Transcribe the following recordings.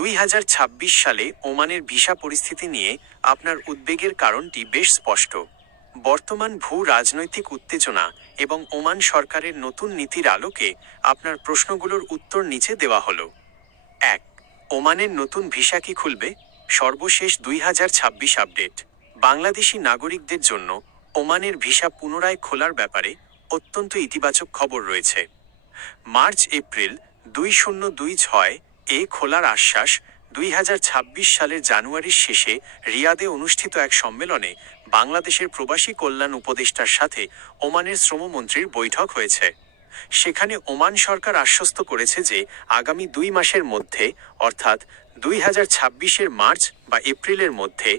2026 সালে ওমানের ভিসা পরিস্থিতি নিয়ে আপনার উদ্বেগের কারণটি বেশ স্পষ্ট। বর্তমান ভূ রাজনৈতিক উত্তেজনা এবং ওমান সরকারের নতুন নীতির আলোকে আপনার প্রশ্নগুলোর উত্তর নিচে দেওয়া হলো। 1. ওমানের নতুন ভিসা কি খুলবে? সর্বশেষ 2026 আপডেট। বাংলাদেশি নাগরিকদের জন্য ওমানের ভিসা পুনরায় খোলার ব্যাপারে অত্যন্ত ইতিবাচক খবর রয়েছে। মার্চ-এপ্রিল 2026 খোলার আশ্বাস 2026 সালের জানুয়ারির শেষে রিয়াদে অনুষ্ঠিত এক সম্মেলনে বাংলাদেশের প্রবাসী কল্যাণ উপদেষ্টার সাথে ওমানের শ্রমমন্ত্রীর বৈঠক হয়েছে। সেখানে ওমান সরকার আশ্বস্ত করেছে যে আগামী 2 মাসের মধ্যে অর্থাৎ 2026-এর মার্চ বা এপ্রিলের মধ্যে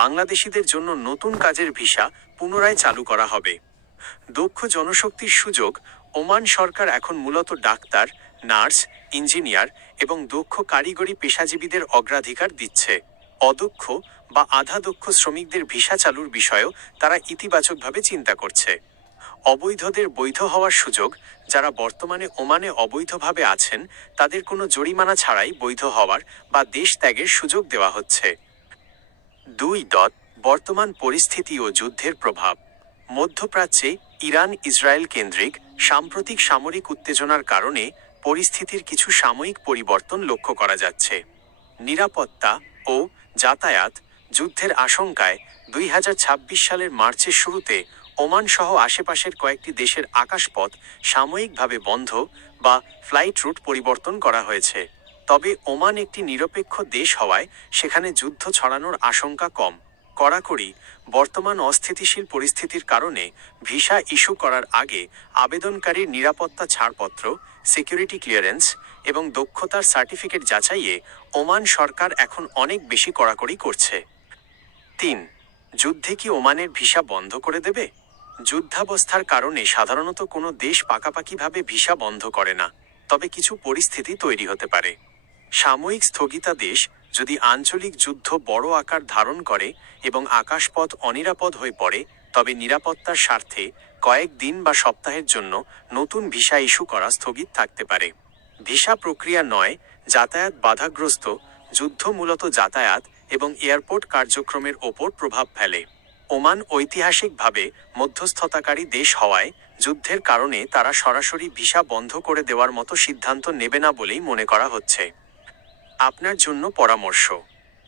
বাংলাদেশিদের জন্য নতুন কাজের ভিসা পুনরায় চালু করা হবে। দক্ষ জনশক্তির সুযোগ। ওমান সরকার এখন মূলত ডাক্তার, নার্স, ইঞ্জিনিয়ার এবং দক্ষ কারিগরি পেশাজীবীদের অগ্রাধিকার দিচ্ছে। অদক্ষ বা আধা দক্ষ শ্রমিকদের ভিসা চালুর বিষয়েও তারা ইতিবাচকভাবে চিন্তা করছে। অবৈধদের বৈধ হওয়ার সুযোগ। যারা বর্তমানে ওমানে অবৈধভাবে আছেন তাদের কোনো জরিমানা ছাড়াই বৈধ হওয়ার বা দেশ ত্যাগের সুযোগ দেওয়া হচ্ছে। 2. বর্তমান পরিস্থিতি ও যুদ্ধের প্রভাব। মধ্যপ্রাচ্যে ইরান-ইসরায়েল কেন্দ্রিক সাম্প্রতিক সামরিক উত্তেজনার কারণে পরিস্থিতির কিছু সাময়িক পরিবর্তন লক্ষ্য করা যাচ্ছে। নিরাপত্তা ও যাতায়াত। যুদ্ধের আশঙ্কায় 2026 সালের মার্চের শুরুতে ওমান সহ আশেপাশের কয়েকটি দেশের আকাশপথ সাময়িকভাবে বন্ধ বা ফ্লাইট রুট পরিবর্তন করা হয়েছে। তবে ওমান একটি নিরপেক্ষ দেশ হওয়ায় সেখানে যুদ্ধ ছড়ানোর আশঙ্কা কম। কড়াকড়ি। বর্তমান অস্থিতিশীল পরিস্থিতির কারণে ভিসা ইস্যু করার আগে আবেদনকারীর নিরাপত্তা ছাড়পত্র, সিকিউরিটি ক্লিয়ারেন্স এবং দক্ষতার সার্টিফিকেট যাচাইয়ে ওমান সরকার এখন অনেক বেশি কড়াকড়ি করছে। 3. যুদ্ধে কি ওমানের ভিসা বন্ধ করে দেবে? যুদ্ধাবস্থার কারণে সাধারণত কোনো দেশ পাকাপাকিভাবে ভিসা বন্ধ করে না, তবে কিছু পরিস্থিতি তৈরি হতে পারে। সাময়িক স্থগিতাদেশ। যদি আঞ্চলিক যুদ্ধ বড় আকার ধারণ করে এবং আকাশপথ অনিরাপদ হয়ে পড়ে তবে নিরাপত্তার স্বার্থে কয়েক দিন বা সপ্তাহের জন্য নতুন ভিসা ইস্যু করা স্থগিত থাকতে পারে। ভিসা প্রক্রিয়া নয়, যাতায়াত বাধাগ্রস্ত। যুদ্ধ মূলত যাতায়াত এবং এয়ারপোর্ট কার্যক্রমের ওপর প্রভাব ফেলে। ওমান ঐতিহাসিকভাবে মধ্যস্থতাকারী দেশ হওয়ায় যুদ্ধের কারণে তারা সরাসরি ভিসা বন্ধ করে দেওয়ার মতো সিদ্ধান্ত নেবে না বলেই মনে করা হচ্ছে। আপনার জন্য পরামর্শ।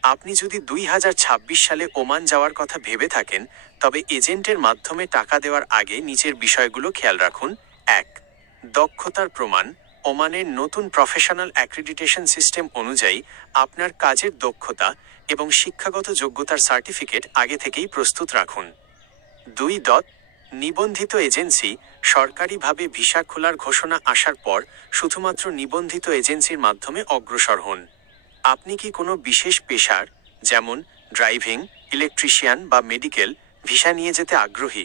আপনি যদি 2026 সালে ওমান যাওয়ার কথা ভেবে থাকেন তবে এজেন্টের মাধ্যমে টাকা দেওয়ার আগে নিচের বিষয়গুলো খেয়াল রাখুন। 1. দক্ষতার প্রমাণ। ওমানের নতুন প্রফেশনাল অ্যাক্রিডিটেশন সিস্টেম অনুযায়ী আপনার কাজের দক্ষতা এবং শিক্ষাগত যোগ্যতার সার্টিফিকেট আগে থেকেই প্রস্তুত রাখুন। 2. নিবন্ধিত এজেন্সি। সরকারিভাবে ভিসা খোলার ঘোষণা আসার পর শুধুমাত্র নিবন্ধিত এজেন্সির মাধ্যমে অগ্রসর হন। আপনি কি কোনো বিশেষ পেশার যেমন ড্রাইভিং, ইলেকট্রিশিয়ান বা মেডিকেল ভিসা নিয়ে যেতে আগ্রহী?